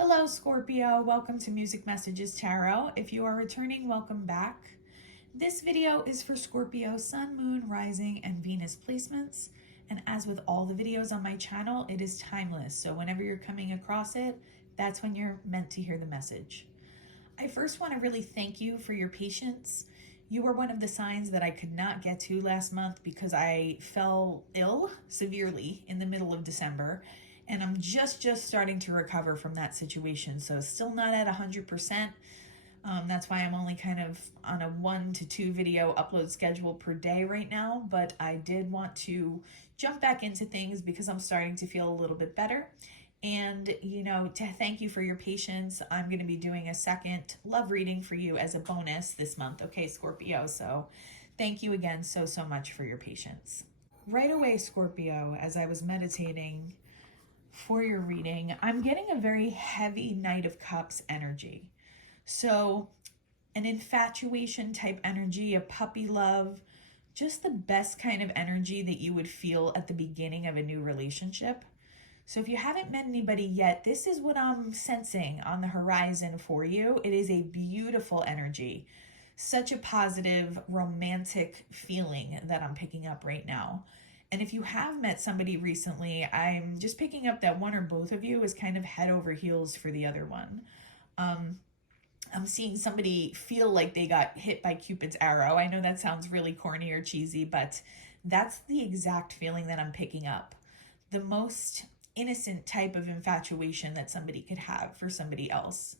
Hello, Scorpio. Welcome to Music Messages Tarot. If you are returning, welcome back. This video is for Scorpio Sun, Moon, Rising, and Venus placements. And as with all the videos on my channel, it is timeless. So whenever you're coming across it, that's when you're meant to hear the message. I first want to really thank you for your patience. You were one of the signs that I could not get to last month because I fell ill severely in the middle of December. And I'm just starting to recover from that situation. So still not at 100%. That's why I'm only kind of on a 1 to 2 video upload schedule per day right now. But I did want to jump back into things because I'm starting to feel a little bit better. And, you know, to thank you for your patience, I'm going to be doing a second love reading for you as a bonus this month. Okay, Scorpio. So thank you again so much for your patience. Right away, Scorpio, as I was meditating for your reading, I'm getting a very heavy Knight of Cups energy. So an infatuation type energy, a puppy love, just the best kind of energy that you would feel at the beginning of a new relationship. So if you haven't met anybody yet, this is what I'm sensing on the horizon for you. It is a beautiful energy. Such a positive, romantic feeling that I'm picking up right now. And if you have met somebody recently, I'm just picking up that one or both of you is kind of head over heels for the other one. I'm seeing somebody feel like they got hit by Cupid's arrow. I know that sounds really corny or cheesy, but that's the exact feeling that I'm picking up. The most innocent type of infatuation that somebody could have for somebody else.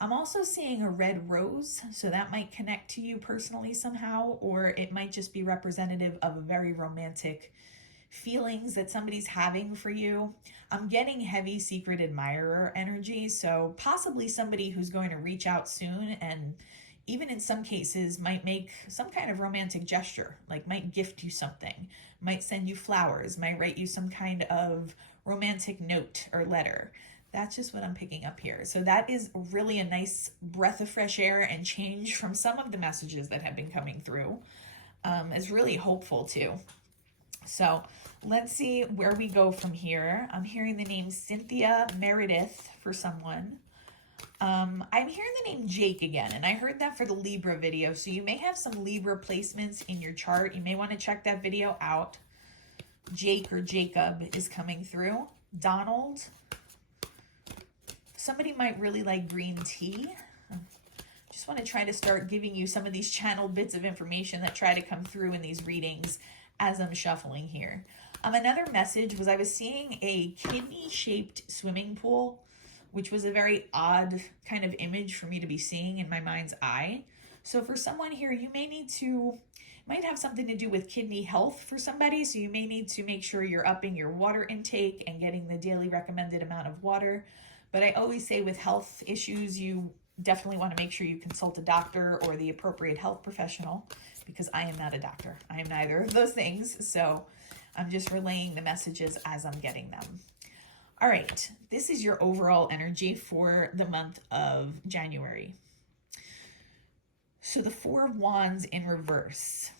I'm also seeing a red rose, so that might connect to you personally somehow, or it might just be representative of a very romantic feelings that somebody's having for you. I'm getting heavy secret admirer energy, so possibly somebody who's going to reach out soon and even in some cases might make some kind of romantic gesture, like might gift you something, might send you flowers, might write you some kind of romantic note or letter. That's just what I'm picking up here. So that is really a nice breath of fresh air and change from some of the messages that have been coming through. It's really hopeful too. So let's see where we go from here. I'm hearing the name Cynthia Meredith for someone. I'm hearing the name Jake again, and I heard that for the Libra video. So you may have some Libra placements in your chart. You may want to check that video out. Jake or Jacob is coming through. Donald. Somebody might really like green tea. Just want to try to start giving you some of these channeled bits of information that try to come through in these readings as I'm shuffling here. Another message was I was seeing a kidney-shaped swimming pool, which was a very odd kind of image for me to be seeing in my mind's eye. So for someone here, you might have something to do with kidney health for somebody. So you may need to make sure you're upping your water intake and getting the daily recommended amount of water. But I always say with health issues, you definitely want to make sure you consult a doctor or the appropriate health professional, because I am not a doctor. I am neither of those things. So I'm just relaying the messages as I'm getting them. All right, this is your overall energy for the month of January. So the Four of Wands in reverse.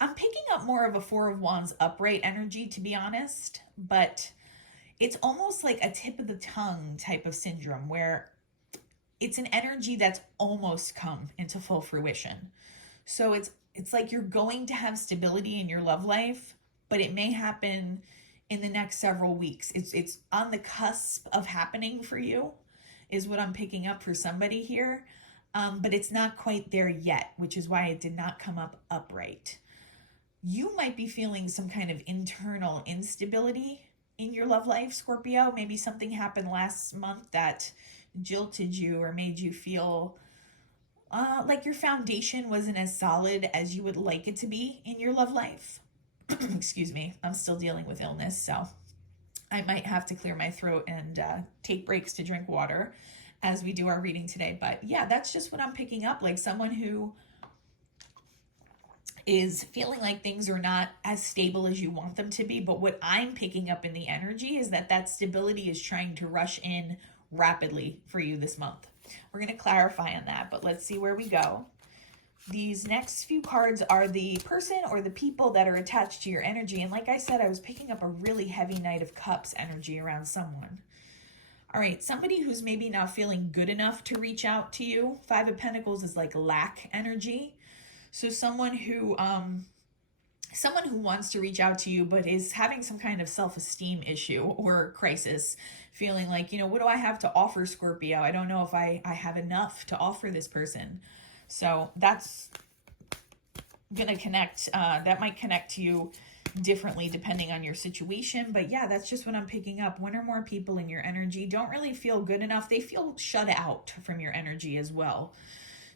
I'm picking up more of a Four of Wands upright energy, to be honest, but it's almost like a tip of the tongue type of syndrome where it's an energy that's almost come into full fruition. So it's like you're going to have stability in your love life, but it may happen in the next several weeks. It's on the cusp of happening for you, is what I'm picking up for somebody here. But it's not quite there yet, which is why it did not come up upright. You might be feeling some kind of internal instability in your love life, Scorpio. Maybe something happened last month that jilted you or made you feel like your foundation wasn't as solid as you would like it to be in your love life. Excuse me, I'm still dealing with illness, so I might have to clear my throat and take breaks to drink water as we do our reading today. But yeah, that's just what I'm picking up, like someone who is feeling like things are not as stable as you want them to be. But what I'm picking up in the energy is that stability is trying to rush in rapidly for you this month. We're going to clarify on that, but let's see where we go. These next few cards are the person or the people that are attached to your energy. And like I said, I was picking up a really heavy Knight of Cups energy around someone. All right, somebody who's maybe not feeling good enough to reach out to you. Five of Pentacles is like lack energy. So someone who wants to reach out to you but is having some kind of self-esteem issue or crisis, feeling like, what do I have to offer, Scorpio? I don't know if I have enough to offer this person. So that's gonna connect, that might connect to you differently depending on your situation. But yeah, that's just what I'm picking up. One or more people in your energy don't really feel good enough. They feel shut out from your energy as well.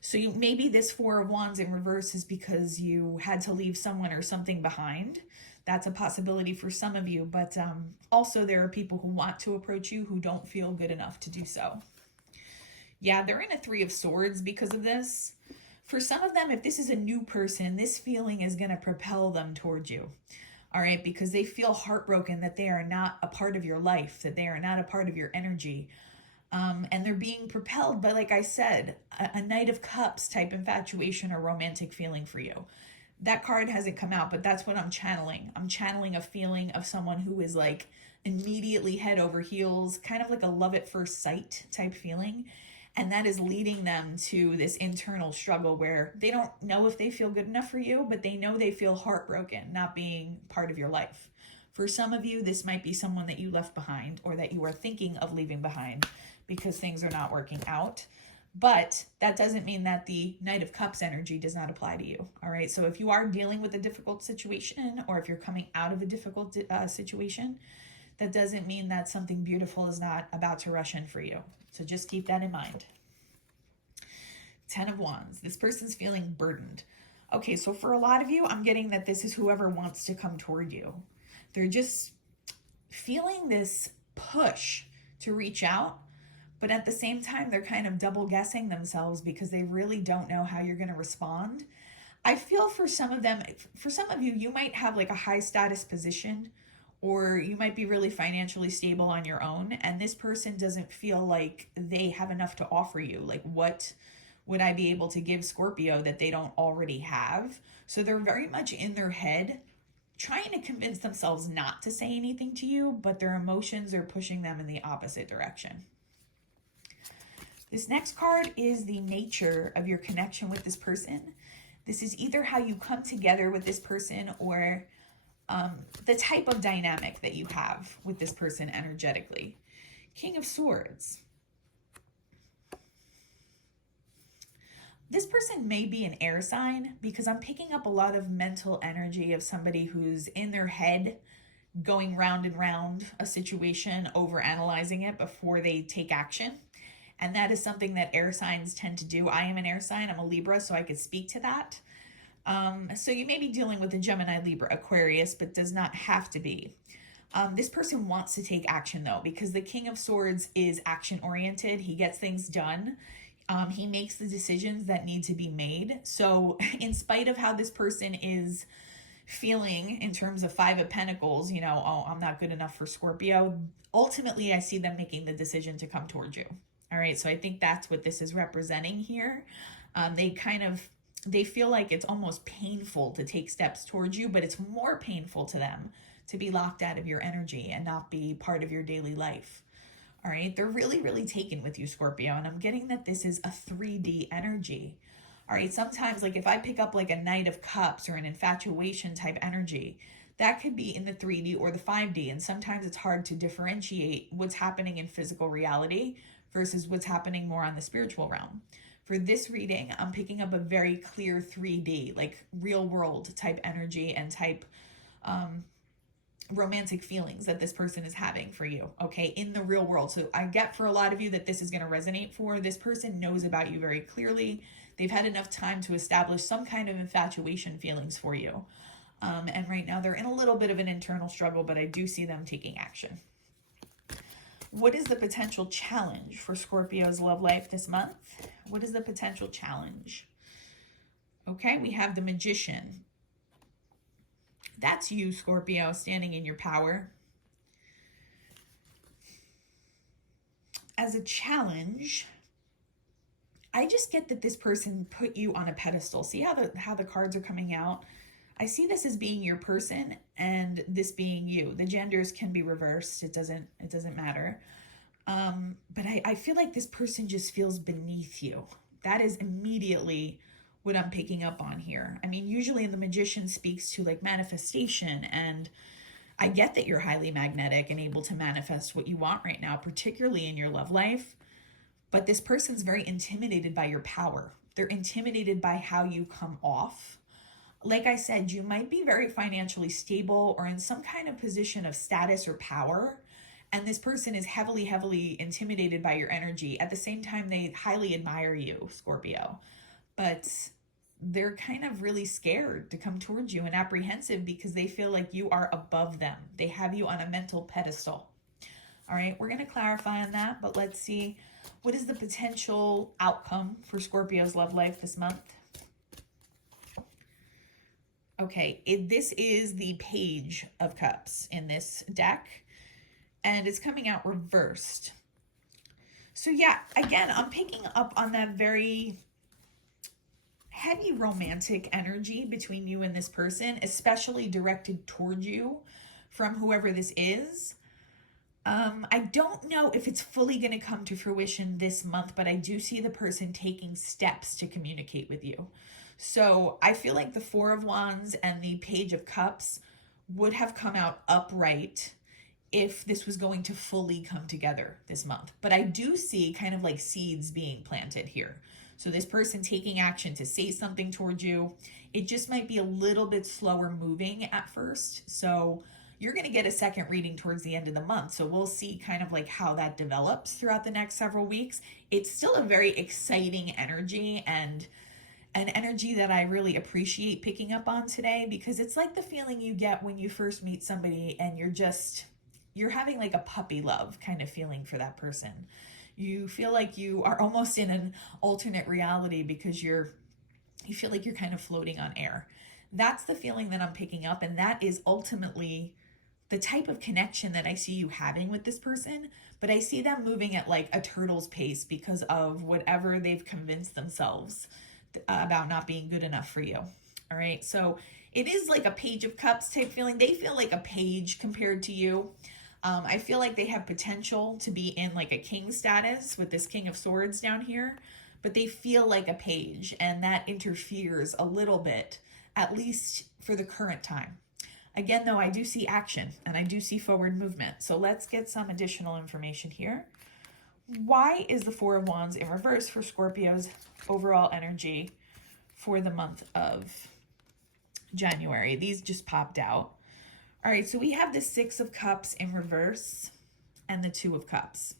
So maybe this Four of Wands in reverse is because you had to leave someone or something behind. That's a possibility for some of you, but also there are people who want to approach you who don't feel good enough to do so. Yeah, they're in a Three of Swords because of this. For some of them, if this is a new person, this feeling is going to propel them towards you. All right, because they feel heartbroken that they are not a part of your life, that they are not a part of your energy. And they're being propelled by, like I said, a Knight of Cups type infatuation or romantic feeling for you. That card hasn't come out, but that's what I'm channeling. I'm channeling a feeling of someone who is like immediately head over heels, kind of like a love at first sight type feeling. And that is leading them to this internal struggle where they don't know if they feel good enough for you, but they know they feel heartbroken not being part of your life. For some of you, this might be someone that you left behind or that you are thinking of leaving behind because things are not working out. But that doesn't mean that the Knight of Cups energy does not apply to you. All right. So if you are dealing with a difficult situation or if you're coming out of a difficult situation, that doesn't mean that something beautiful is not about to rush in for you. So just keep that in mind. Ten of Wands. This person's feeling burdened. Okay, so for a lot of you, I'm getting that this is whoever wants to come toward you. They're just feeling this push to reach out, but at the same time, they're kind of double guessing themselves because they really don't know how you're going to respond. I feel for some of them, for some of you, you might have like a high status position, or you might be really financially stable on your own, and this person doesn't feel like they have enough to offer you. Like, what would I be able to give Scorpio that they don't already have? So they're very much in their head trying to convince themselves not to say anything to you, but their emotions are pushing them in the opposite direction. This next card is the nature of your connection with this person. This is either how you come together with this person or the type of dynamic that you have with this person energetically. King of Swords. This person may be an air sign because I'm picking up a lot of mental energy of somebody who's in their head going round and round a situation, over analyzing it before they take action. And that is something that air signs tend to do. I am an air sign. I'm a Libra, so I could speak to that. So you may be dealing with a Gemini, Libra, Aquarius, but does not have to be. This person wants to take action though, because the King of Swords is action oriented. He gets things done. He makes the decisions that need to be made. So in spite of how this person is feeling in terms of Five of Pentacles, oh, I'm not good enough for Scorpio. Ultimately, I see them making the decision to come towards you. All right. So I think that's what this is representing here. They feel like it's almost painful to take steps towards you, but it's more painful to them to be locked out of your energy and not be part of your daily life. All right. They're really, really taken with you, Scorpio. And I'm getting that this is a 3D energy. All right. Sometimes, like if I pick up like a Knight of Cups or an infatuation type energy, that could be in the 3D or the 5D. And sometimes it's hard to differentiate what's happening in physical reality versus what's happening more on the spiritual realm. For this reading, I'm picking up a very clear 3D, like real world type energy and type romantic feelings that this person is having for you, okay, in the real world. So I get for a lot of you that this is going to resonate for. This person knows about you very clearly. They've had enough time to establish some kind of infatuation feelings for you. And right now they're in a little bit of an internal struggle, but I do see them taking action. What is the potential challenge for Scorpio's love life this month? What is the potential challenge? Okay, we have the Magician. That's you, Scorpio, standing in your power. As a challenge, I just get that this person put you on a pedestal. See how the cards are coming out? I see this as being your person and this being you. The genders can be reversed. It doesn't matter. But I feel like this person just feels beneath you. That is immediately what I'm picking up on here. I mean, usually the magician speaks to like manifestation, and I get that you're highly magnetic and able to manifest what you want right now, particularly in your love life. But this person's very intimidated by your power. They're intimidated by how you come off. Like I said, you might be very financially stable or in some kind of position of status or power. And this person is heavily, heavily intimidated by your energy. At the same time, they highly admire you, Scorpio. But they're kind of really scared to come towards you and apprehensive because they feel like you are above them. They have you on a mental pedestal. All right, we're going to clarify on that, but let's see what is the potential outcome for Scorpio's love life this month. Okay, this is the Page of Cups in this deck, and it's coming out reversed. So yeah, again, I'm picking up on that very heavy romantic energy between you and this person, especially directed toward you from whoever this is. I don't know if it's fully going to come to fruition this month, but I do see the person taking steps to communicate with you. So I feel like the Four of Wands and the Page of Cups would have come out upright if this was going to fully come together this month. But I do see kind of like seeds being planted here. So this person taking action to say something towards you, it just might be a little bit slower moving at first. So you're going to get a second reading towards the end of the month. So we'll see kind of like how that develops throughout the next several weeks. It's still a very exciting energy and an energy that I really appreciate picking up on today, because it's like the feeling you get when you first meet somebody and you're having like a puppy love kind of feeling for that person. You feel like you are almost in an alternate reality because you feel like you're kind of floating on air. That's the feeling that I'm picking up, and that is ultimately the type of connection that I see you having with this person, but I see them moving at like a turtle's pace because of whatever they've convinced themselves about not being good enough for you. All right, so it is like a Page of Cups type feeling. They feel like a page compared to you. I feel like they have potential to be in like a king status with this King of Swords down here, but they feel like a page, and that interferes a little bit, at least for the current time. Again, though, I do see action and I do see forward movement. So let's get some additional information here. Why is the Four of Wands in reverse for Scorpio's overall energy for the month of January? These just popped out. All right, so we have the Six of Cups in reverse and the Two of Cups.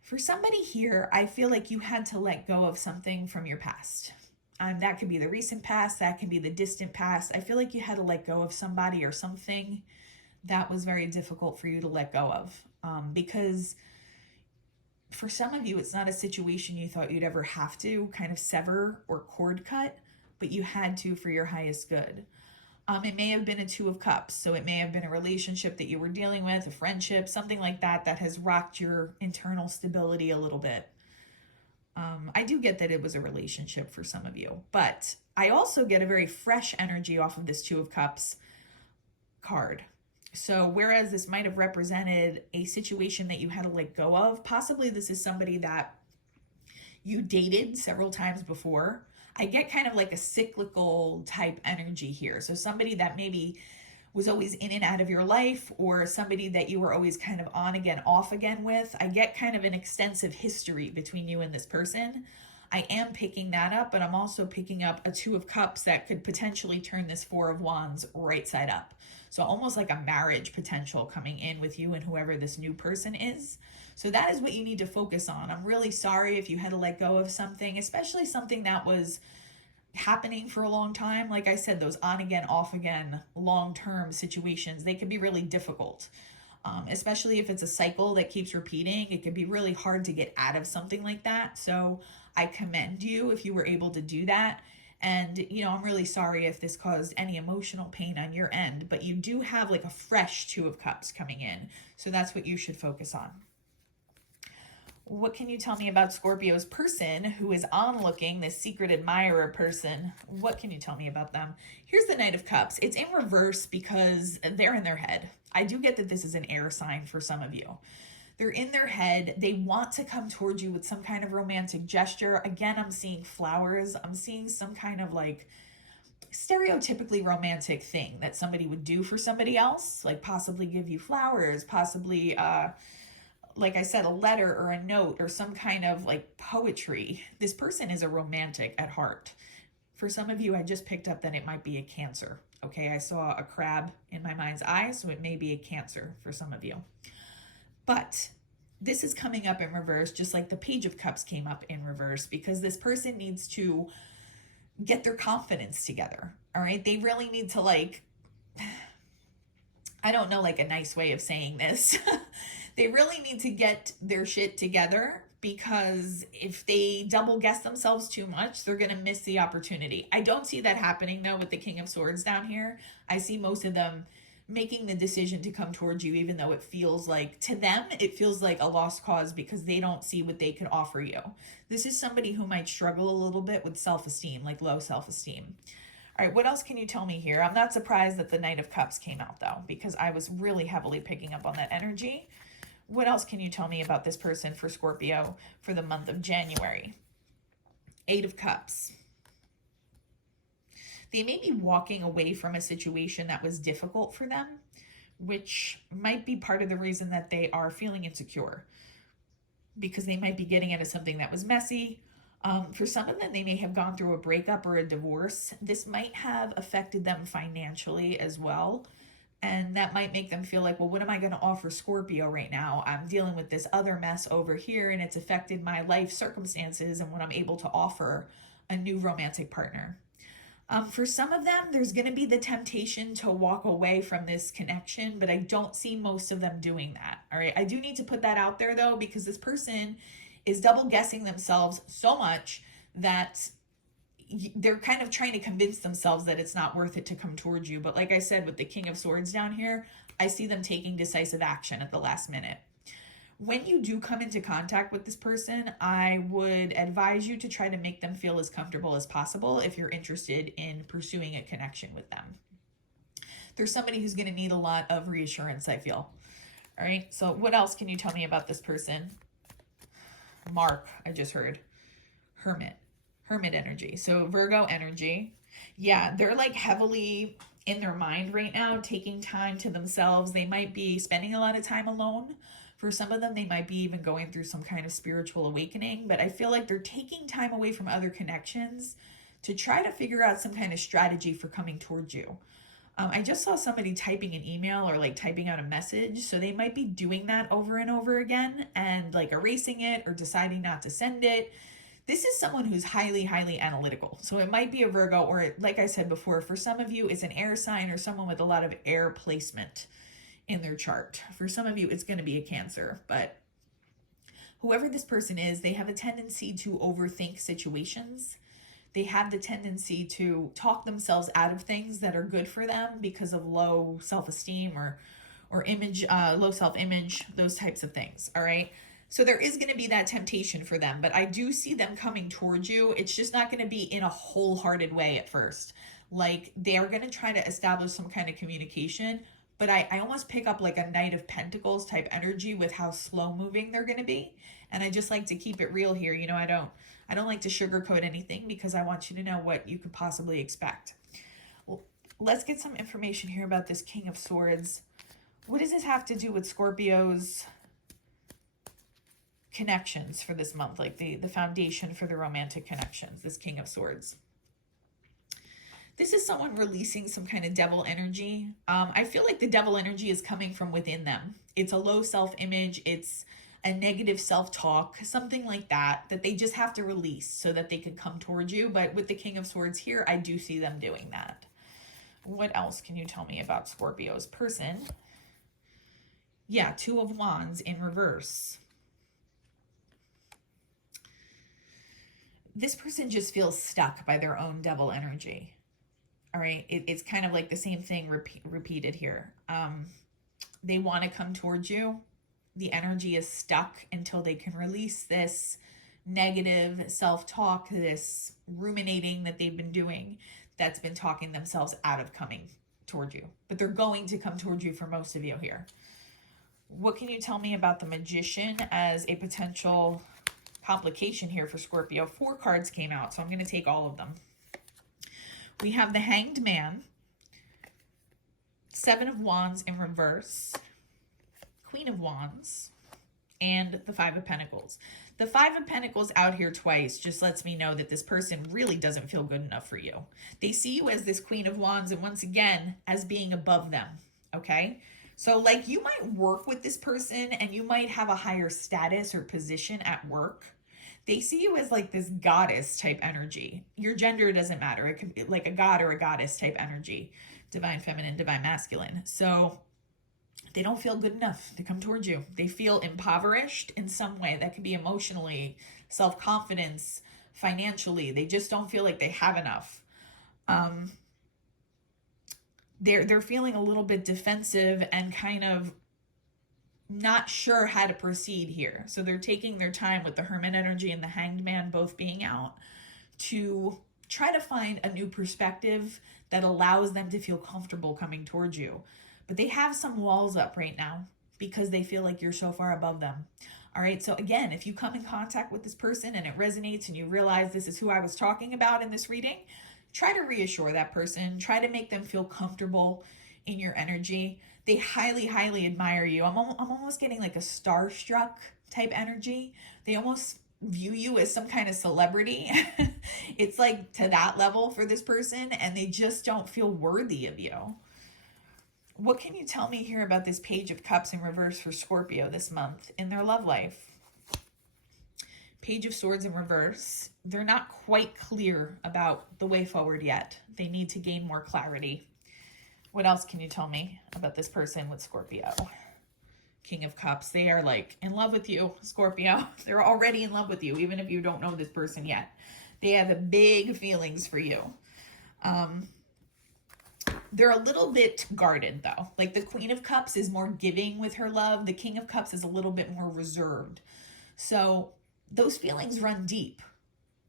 For somebody here, I feel like you had to let go of something from your past. That could be the recent past, that can be the distant past. I feel like you had to let go of somebody or something that was very difficult for you to let go of. Because for some of you, it's not a situation you thought you'd ever have to kind of sever or cord cut, but you had to for your highest good. It may have been a Two of Cups, so it may have been a relationship that you were dealing with, a friendship, something like that, that has rocked your internal stability a little bit. I do get that it was a relationship for some of you, but I also get a very fresh energy off of this Two of Cups card. So whereas this might have represented a situation that you had to let go of, possibly this is somebody that you dated several times before. I get kind of like a cyclical type energy here. So somebody that maybe was always in and out of your life, or somebody that you were always kind of on again, off again with. I get kind of an extensive history between you and this person. I am picking that up, but I'm also picking up a Two of Cups that could potentially turn this Four of Wands right side up. So almost like a marriage potential coming in with you and whoever this new person is. So that is what you need to focus on. I'm really sorry if you had to let go of something, especially something that was happening for a long time. Like I said, those on again, off again, long-term situations, they can be really difficult. Especially if it's a cycle that keeps repeating, it can be really hard to get out of something like that. So I commend you if you were able to do that. And, I'm really sorry if this caused any emotional pain on your end, but you do have like a fresh Two of Cups coming in. So that's what you should focus on. What can you tell me about Scorpio's person who is onlooking, this secret admirer person? What can you tell me about them? Here's the Knight of Cups. It's in reverse because they're in their head. I do get that this is an air sign for some of you. They're in their head. They want to come towards you with some kind of romantic gesture. Again, I'm seeing flowers. I'm seeing some kind of like stereotypically romantic thing that somebody would do for somebody else, like possibly give you flowers, possibly like I said, a letter or a note or some kind of like poetry. This person is a romantic at heart. For some of you, I just picked up that it might be a Cancer. Okay, I saw a crab in my mind's eye, so it may be a Cancer for some of you. But this is coming up in reverse, just like the Page of Cups came up in reverse, because this person needs to get their confidence together. All right, they really need to, like, I don't know, like a nice way of saying this. They really need to get their shit together, because if they double guess themselves too much, they're going to miss the opportunity. I don't see that happening though with the King of Swords down here. I see most of them making the decision to come towards you, even though it feels like, to them, it feels like a lost cause because they don't see what they could offer you. This is somebody who might struggle a little bit with self-esteem, like low self-esteem. All right, what else can you tell me here? I'm not surprised that the Knight of Cups came out though, because I was really heavily picking up on that energy. What else can you tell me about this person for Scorpio for the month of January? Eight of Cups. They may be walking away from a situation that was difficult for them, which might be part of the reason that they are feeling insecure, because they might be getting into something that was messy. For some of them, they may have gone through a breakup or a divorce. This might have affected them financially as well. And that might make them feel like, well, what am I going to offer Scorpio right now? I'm dealing with this other mess over here, and it's affected my life circumstances and what I'm able to offer a new romantic partner. For some of them, there's going to be the temptation to walk away from this connection, but I don't see most of them doing that. All right. I do need to put that out there though, because this person is double guessing themselves so much that they're kind of trying to convince themselves that it's not worth it to come towards you. But like I said, with the King of Swords down here, I see them taking decisive action at the last minute. When you do come into contact with this person, I would advise you to try to make them feel as comfortable as possible if you're interested in pursuing a connection with them. There's somebody who's going to need a lot of reassurance, I feel. All right, so what else can you tell me about this person? Mark, I just heard. Hermit energy. So Virgo energy. Yeah, they're like heavily in their mind right now, taking time to themselves. They might be spending a lot of time alone. For some of them, they might be even going through some kind of spiritual awakening, but I feel like they're taking time away from other connections to try to figure out some kind of strategy for coming towards you. I just saw somebody typing an email or like typing out a message. So they might be doing that over and over again and like erasing it or deciding not to send it. This is someone who's highly, highly analytical. So it might be a Virgo, or like I said before, for some of you, it's an air sign or someone with a lot of air placement in their chart. For some of you, it's going to be a Cancer, but whoever this person is, they have a tendency to overthink situations. They have the tendency to talk themselves out of things that are good for them because of low self-esteem or image, low self-image, those types of things. All right. So there is going to be that temptation for them, but I do see them coming towards you. It's just not going to be in a wholehearted way at first. Like they are going to try to establish some kind of communication, but I almost pick up like a Knight of Pentacles type energy with how slow moving they're going to be. And I just like to keep it real here. You know, I don't like to sugarcoat anything because I want you to know what you could possibly expect. Well, let's get some information here about this King of Swords. What does this have to do with Scorpio's connections for this month? Like the foundation for the romantic connections, this King of Swords. This is someone releasing some kind of devil energy. I feel like the devil energy is coming from within them. It's a low self-image. It's a negative self-talk, something like that they just have to release so that they can come towards you. But with the King of Swords here, I do see them doing that. What else can you tell me about Scorpio's person? Yeah, Two of Wands in reverse. This person just feels stuck by their own devil energy. All right, it's kind of like the same thing repeated here. They want to come towards you. the energy is stuck until they can release this negative self-talk, this ruminating that they've been doing that's been talking themselves out of coming toward you. But they're going to come toward you for most of you here. What can you tell me about the Magician as a potential complication here for Scorpio? 4 cards came out, so I'm going to take all of them. We have the Hanged Man, 7 of Wands in reverse, Queen of Wands, and the 5 of Pentacles. The 5 of Pentacles out here twice just lets me know that this person really doesn't feel good enough for you. They see you as this Queen of Wands and once again as being above them, okay? So like you might work with this person and you might have a higher status or position at work. They see you as like this goddess type energy. Your gender doesn't matter. It could be like a god or a goddess type energy. Divine feminine, divine masculine. So they don't feel good enough to come towards you. They feel impoverished in some way. That could be emotionally, self-confidence, financially. They just don't feel like they have enough. They're feeling a little bit defensive and kind of not sure how to proceed here. So they're taking their time with the Hermit energy and the Hanged Man both being out to try to find a new perspective that allows them to feel comfortable coming towards you. But they have some walls up right now because they feel like you're so far above them. All right. So again, if you come in contact with this person and it resonates and you realize this is who I was talking about in this reading, try to reassure that person. Try to make them feel comfortable in your energy. They highly, highly admire you. I'm almost getting like a starstruck type energy. They almost view you as some kind of celebrity. It's like to that level for this person, and they just don't feel worthy of you. What can you tell me here about this Page of Cups in reverse for Scorpio this month in their love life? Page of Swords in reverse. They're not quite clear about the way forward yet. They need to gain more clarity. What else can you tell me about this person with Scorpio? King of Cups. They are like in love with you, Scorpio. They're already in love with you, even if you don't know this person yet. They have big feelings for you. They're a little bit guarded though. Like the Queen of Cups is more giving with her love. The King of Cups is a little bit more reserved. So those feelings run deep.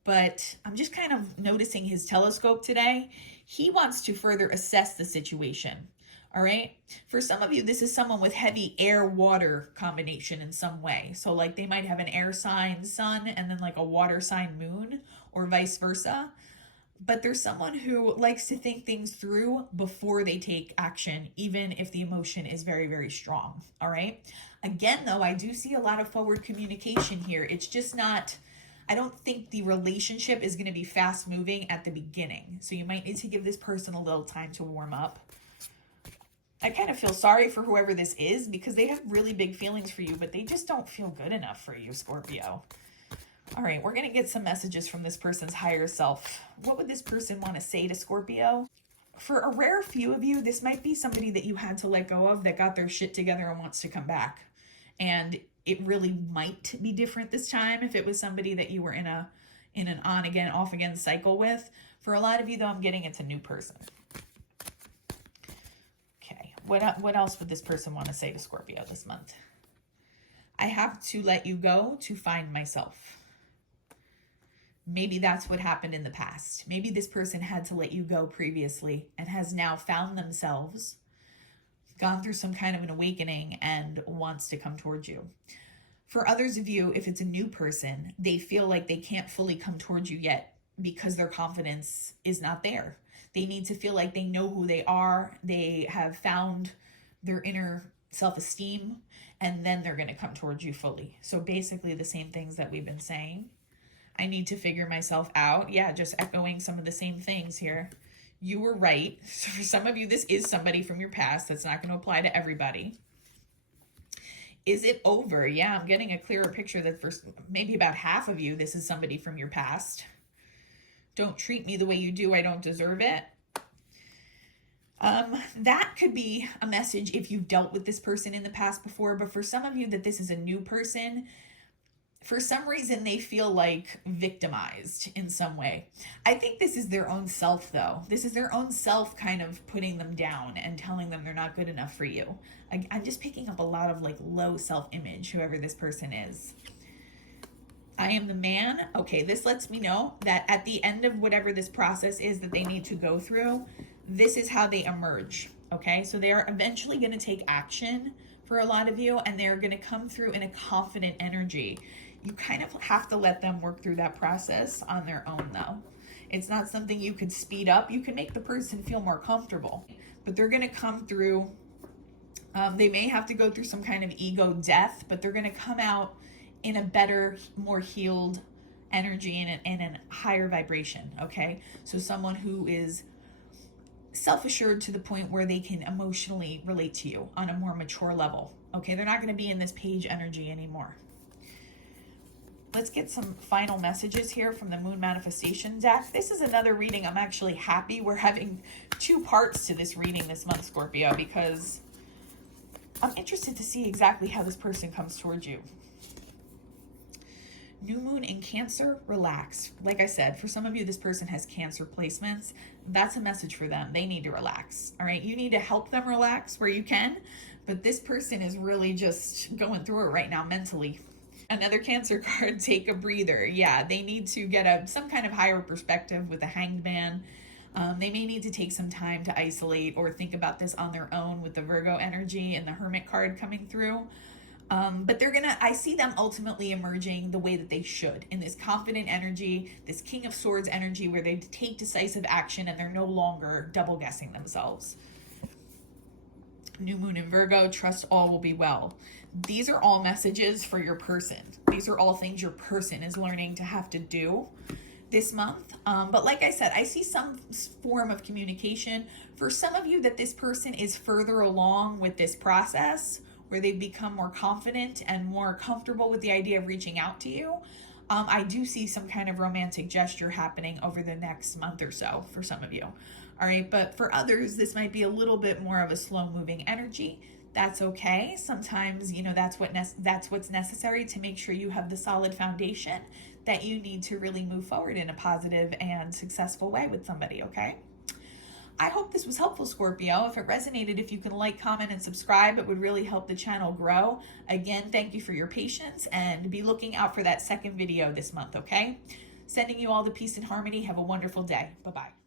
But I'm just kind of noticing his telescope today. He wants to further assess the situation. All right. For some of you, this is someone with heavy air-water combination in some way. So like they might have an air sign sun and then like a water sign moon or vice versa. But there's someone who likes to think things through before they take action, even if the emotion is very, very strong. All right. Again, though, I do see a lot of forward communication here. It's just not, I don't think the relationship is going to be fast moving at the beginning. So you might need to give this person a little time to warm up. I kind of feel sorry for whoever this is because they have really big feelings for you, but they just don't feel good enough for you, Scorpio. All right, we're going to get some messages from this person's higher self. What would this person want to say to Scorpio? For a rare few of you, this might be somebody that you had to let go of that got their shit together and wants to come back. And it really might be different this time if it was somebody that you were in an on again, off again cycle with. For a lot of you, though, I'm getting it's a new person. Okay, what else would this person want to say to Scorpio this month? I have to let you go to find myself. Maybe that's what happened in the past. Maybe this person had to let you go previously and has now found themselves, gone through some kind of an awakening and wants to come towards you. For others of you, if it's a new person, they feel like they can't fully come towards you yet because their confidence is not there. They need to feel like they know who they are. They have found their inner self-esteem, and then they're going to come towards you fully. So basically the same things that we've been saying. I need to figure myself out. Yeah, just echoing some of the same things here. You were right. So for some of you, this is somebody from your past. That's not going to apply to everybody. Is it over? Yeah, I'm getting a clearer picture that for maybe about half of you, this is somebody from your past. Don't treat me the way you do. I don't deserve it. That could be a message if you've dealt with this person in the past before. But for some of you that this is a new person, for some reason they feel like victimized in some way. I think this is their own self though. This is their own self kind of putting them down and telling them they're not good enough for you. I'm just picking up a lot of like low self-image, whoever this person is. I am the man. Okay, this lets me know that at the end of whatever this process is that they need to go through, this is how they emerge. Okay, so they are eventually going to take action for a lot of you, and they're going to come through in a confident energy. You kind of have to let them work through that process on their own though. It's not something you could speed up. You can make the person feel more comfortable, but they're going to come through. They may have to go through some kind of ego death, but they're going to come out in a better, more healed energy and a higher vibration. Okay, so someone who is self-assured to the point where they can emotionally relate to you on a more mature level. Okay, they're not going to be in this page energy anymore. Let's get some final messages here from the Moon Manifestation deck. This is another reading. I'm actually happy we're having 2 parts to this reading this month, Scorpio, because I'm interested to see exactly how this person comes towards you. New moon in Cancer, relax. Like I said, for some of you, this person has Cancer placements. That's a message for them. They need to relax. All right. You need to help them relax where you can, but this person is really just going through it right now mentally. Another Cancer card, take a breather. Yeah, they need to get some kind of higher perspective with the Hanged Man. They may need to take some time to isolate or think about this on their own with the Virgo energy and the Hermit card coming through. But I see them ultimately emerging the way that they should, in this confident energy, this King of Swords energy, where they take decisive action and they're no longer double guessing themselves. New moon in Virgo, trust all will be well. These are all messages for your person. These are all things your person is learning to have to do this month. But like I said, I see some form of communication. For some of you, that this person is further along with this process, where they've become more confident and more comfortable with the idea of reaching out to you. I do see some kind of romantic gesture happening over the next month or so for some of you. All right, but for others, this might be a little bit more of a slow-moving energy. That's okay. Sometimes, that's what's necessary to make sure you have the solid foundation that you need to really move forward in a positive and successful way with somebody, okay? I hope this was helpful, Scorpio. If it resonated, if you can like, comment, and subscribe, it would really help the channel grow. Again, thank you for your patience, and be looking out for that second video this month, okay? Sending you all the peace and harmony. Have a wonderful day. Bye-bye.